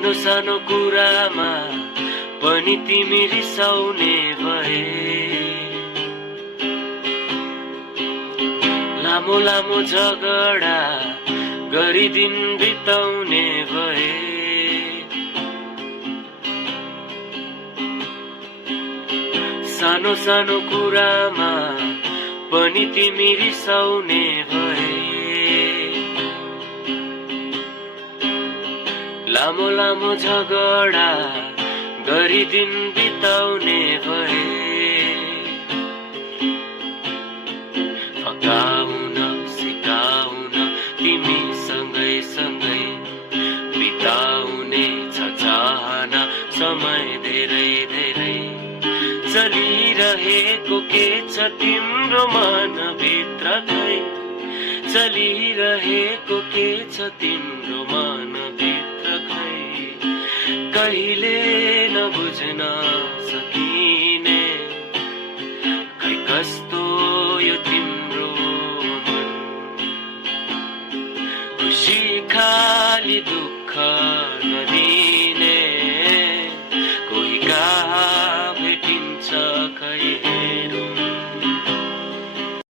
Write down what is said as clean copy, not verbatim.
सानो सानो कुरामा पनि तिमी रिसाउने भए, लामो लामो झगडा गरी दिन बिताउने भए। सानो सानो कुरामा पनि तिमी रिसाउने भए, लामो लामो झगडा गरी दिन बिताउने भए। फकाउन सिकाउन तिमी सँगै सँगै बिताउने छ चाहना समय धेरै धेरै। चलिरहेको के छ तिम्रो मनभित्र खै, चलिरहेको के छ तिम्रो मनभित्र खै। कहिले नबुझ्न सकिने खै कस्तो यो तिम्रो मन, खुसी खाली दुःख नदिने